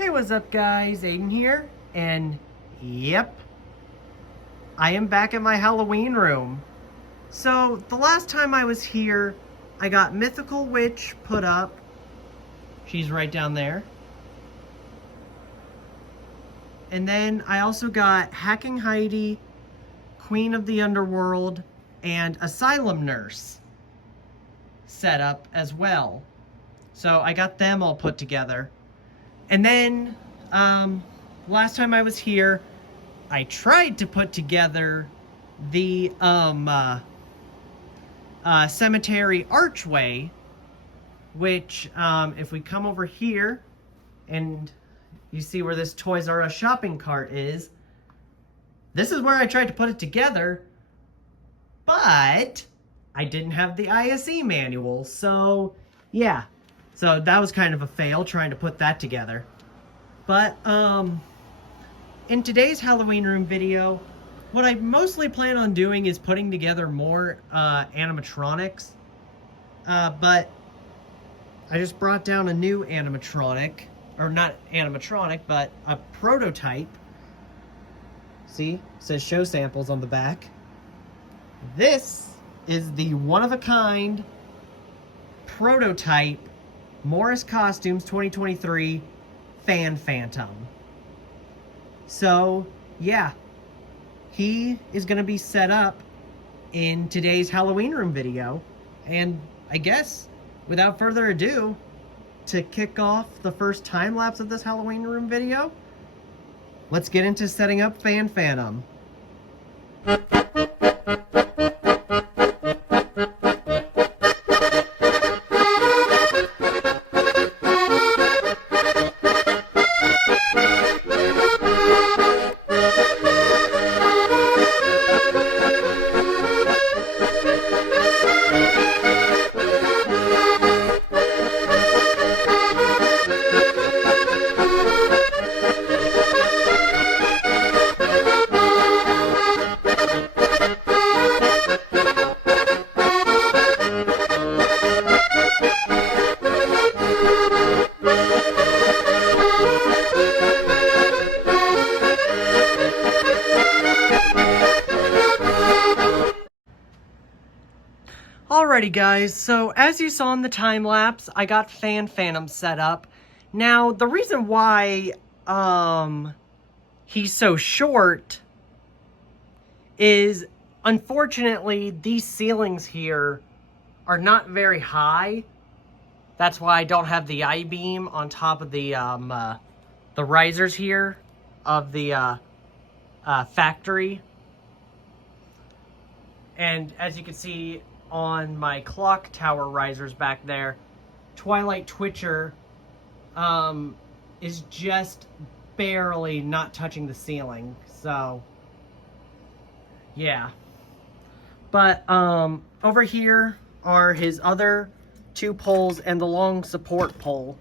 Hey, what's up guys? Aiden here, and yep, I am back at my Halloween room. So, the last time I was here, I got Mythical Witch put up. She's right down there. And then I also got Hacking Heidi, Queen of the Underworld, and Asylum Nurse set up as well. So I got them all put together. And then, last time I was here, I tried to put together the, cemetery archway, which, if we come over here, and you see where this Toys R Us shopping cart is, this is where I tried to put it together, but I didn't have the ISE manual, so, yeah. So that was kind of a fail trying to put that together. But in today's Halloween room video, what I mostly plan on doing is putting together more animatronics. But I just brought down a new animatronic, or not animatronic, but a prototype. See, it says show samples on the back. This is the one-of-a-kind prototype Morris Costumes 2023 Fan Phantom. So, yeah, he is going to be set up in today's Halloween room video. And I guess, without further ado, to kick off the first time lapse of this Halloween room video, let's get into setting up Fan Phantom. Alrighty guys, so as you saw in the time lapse, I got Fan Phantom set up. Now, the reason why he's so short is, unfortunately, these ceilings here are not very high. That's why I don't have the I-beam on top of the risers here of the factory. And as you can see on my clock tower risers back there, Twilight Twitcher is just barely not touching the ceiling. So, yeah. But over here are his other two poles and the long support pole.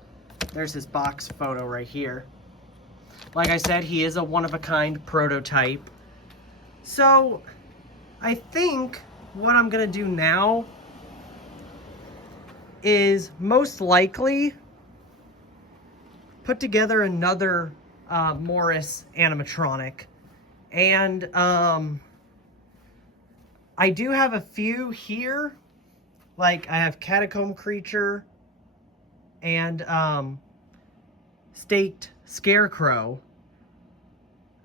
There's his box photo right here. Like I said, he is a one-of-a-kind prototype. So, I think what I'm gonna do now is most likely put together another Morris animatronic. And I do have a few here. Like, I have Catacomb Creature and Staked Scarecrow.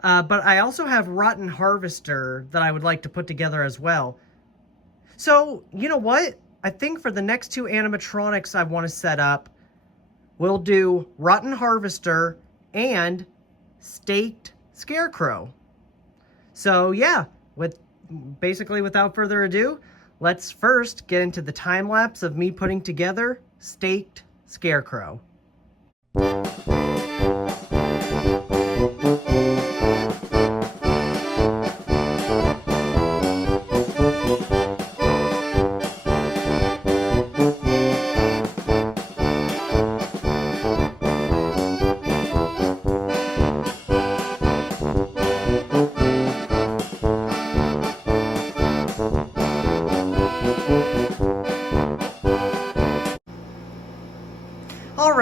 But I also have Rotten Harvester that I would like to put together as well. So, you know what? I think for the next two animatronics I want to set up, we'll do Rotten Harvester and Staked Scarecrow. So, yeah, basically without further ado, let's first get into the time lapse of me putting together Staked Scarecrow.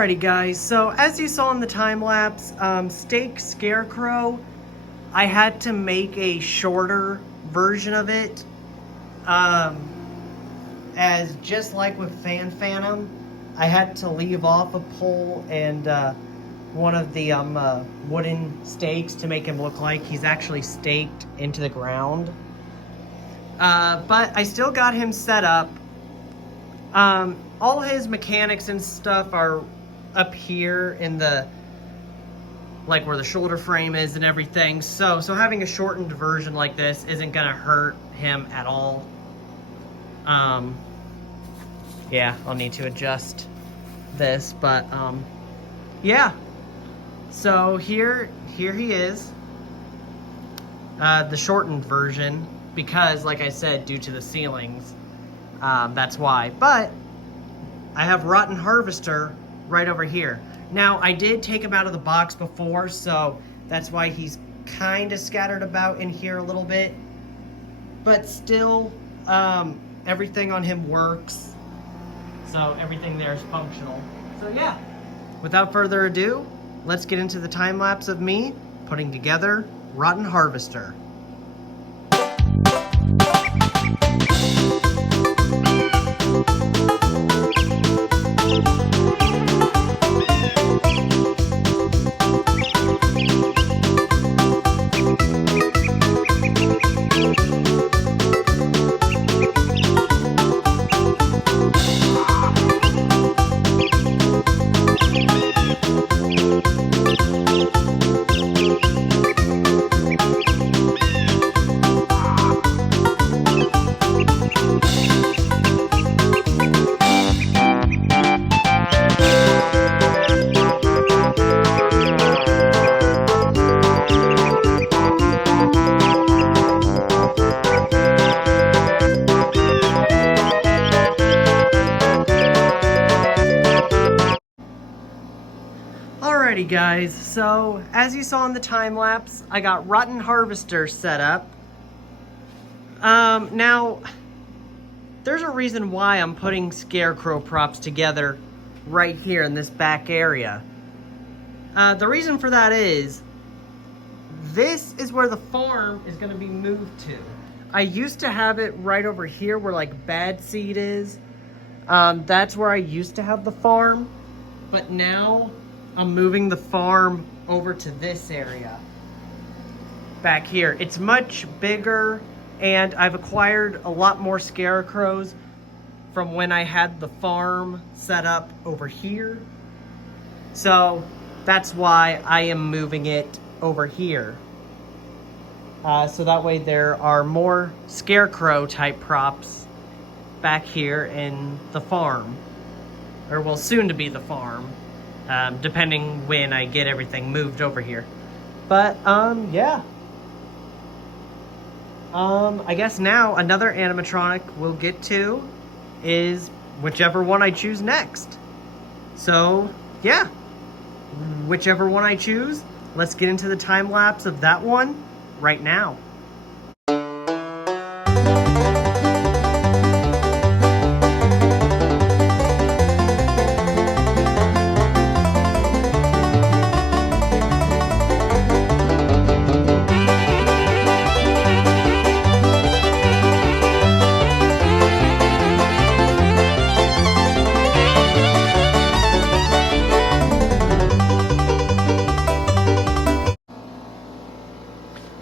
Alrighty guys, so as you saw in the time lapse, Steak Scarecrow, I had to make a shorter version of it. As just like with Phantom, I had to leave off a pole and one of the wooden stakes to make him look like he's actually staked into the ground. But I still got him set up. All his mechanics and stuff are up here in the, like where the shoulder frame is and everything. So having a shortened version like this isn't gonna hurt him at all. Yeah, I'll need to adjust this, but yeah. So here he is, the shortened version, because like I said, due to the ceilings, that's why. But I have Rotten Harvester right over here. Now, I did take him out of the box before, so that's why he's kind of scattered about in here a little bit. But still, everything on him works. So everything there is functional. So yeah, without further ado, let's get into the time lapse of me putting together Rotten Harvester. Alrighty guys, so as you saw in the time lapse, I got Rotten Harvester set up. Now, there's a reason why I'm putting Scarecrow props together right here in this back area. The reason for that is, this is where the farm is going to be moved to. I used to have it right over here where like Bad Seed is. That's where I used to have the farm, but now I'm moving the farm over to this area back here. It's much bigger, and I've acquired a lot more scarecrows from when I had the farm set up over here. So that's why I am moving it over here. So that way there are more scarecrow type props back here in the farm, or well, soon to be the farm. Depending when I get everything moved over here. But, yeah. I guess now another animatronic we'll get to is whichever one I choose next. So, yeah. Whichever one I choose, let's get into the time lapse of that one right now.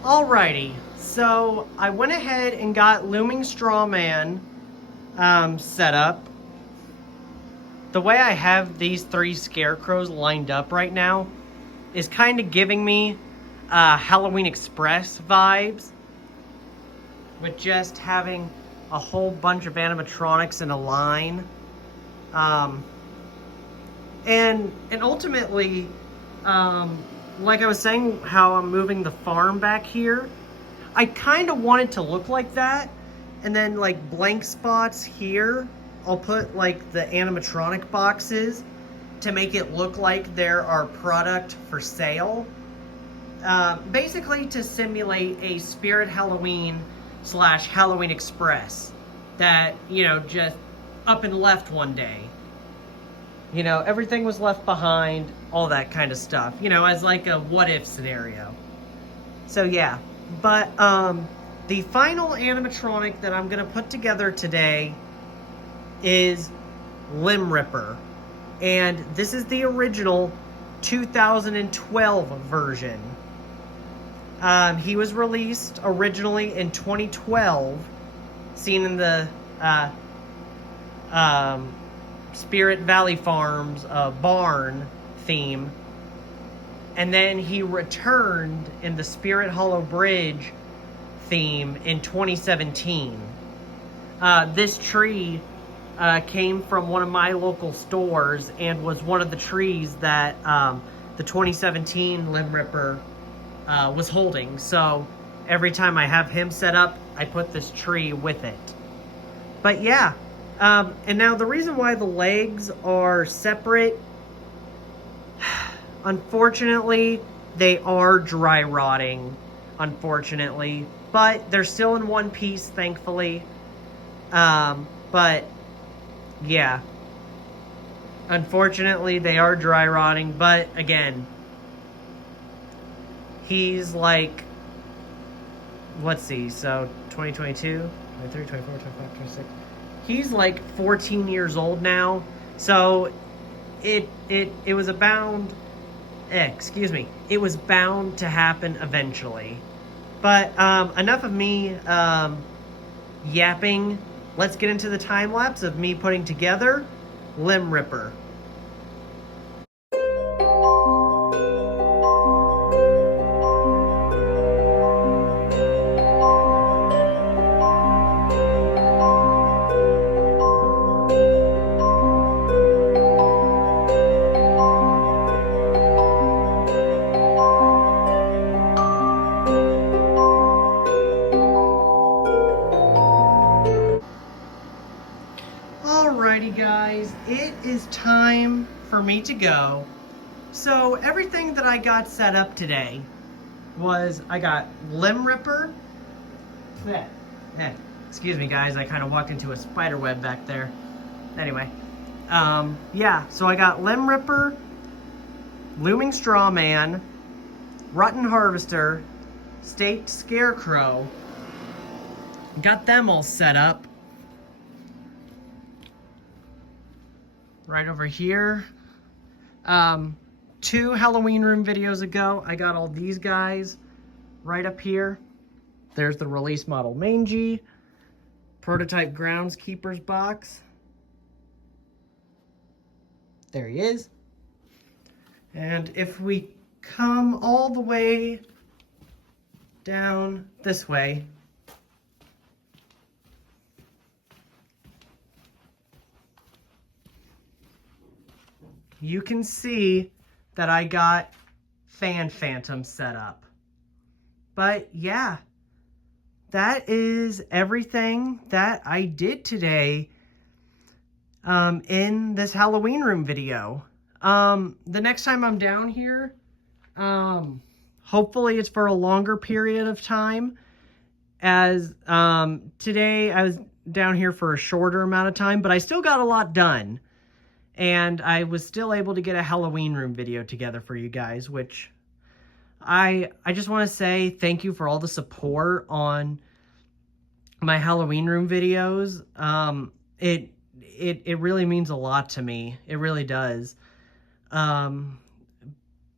Alrighty, so I went ahead and got Looming Strawman set up. The way I have these three scarecrows lined up right now is kind of giving me Halloween Express vibes, with just having a whole bunch of animatronics in a line. And ultimately, like I was saying, how I'm moving the farm back here, I kind of want it to look like that. And then like blank spots here, I'll put like the animatronic boxes to make it look like there are product for sale. Basically to simulate a Spirit Halloween / Halloween Express that, you know, just up and left one day. You know, everything was left behind, all that kind of stuff, you know, as like a what if scenario. So yeah, but the final animatronic that I'm gonna put together today is Limb Ripper. And this is the original 2012 version. He was released originally in 2012, seen in the Spirit Valley Farms barn theme. And then he returned in the Spirit Hollow Bridge theme in 2017. This tree came from one of my local stores and was one of the trees that the 2017 Limb Ripper was holding. So every time I have him set up, I put this tree with it. But yeah, and now the reason why the legs are separate, unfortunately, they are dry rotting, unfortunately. But they're still in one piece, thankfully. But yeah, unfortunately, they are dry rotting. But again, he's like, let's see, so 2022, 23, 24, 25, 26. He's like 14 years old now. So it was bound it was bound to happen eventually. But enough of me yapping. Let's get into the time lapse of me putting together Limb Ripper. Alrighty guys, it is time for me to go. So everything that I got set up today was, I got Limb Ripper. Excuse me guys, I kind of walked into a spider web back there. Anyway, yeah, so I got Limb Ripper, Looming Straw Man, Rotten Harvester, State Scarecrow. Got them all set up. Right over here. 2 Halloween room videos ago, I got all these guys right up here. There's the release model Mangy, prototype Groundskeeper's box. There he is. And if we come all the way down this way, you can see that I got Fan Phantom set up. But yeah, that is everything that I did today in this Halloween room video. The next time I'm down here, hopefully it's for a longer period of time, as today I was down here for a shorter amount of time, but I still got a lot done. And I was still able to get a Halloween room video together for you guys, which I just want to say thank you for all the support on my Halloween room videos. It really means a lot to me. It really does.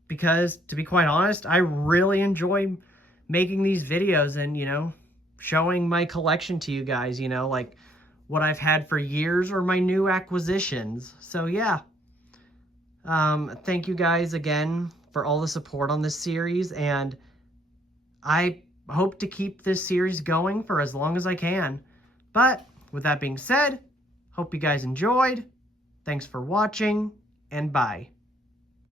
Because to be quite honest, I really enjoy making these videos and, you know, showing my collection to you guys, you know, like what I've had for years or my new acquisitions. So yeah, thank you guys again for all the support on this series, and I hope to keep this series going for as long as I can. But with that being said, hope you guys enjoyed. Thanks for watching, and bye.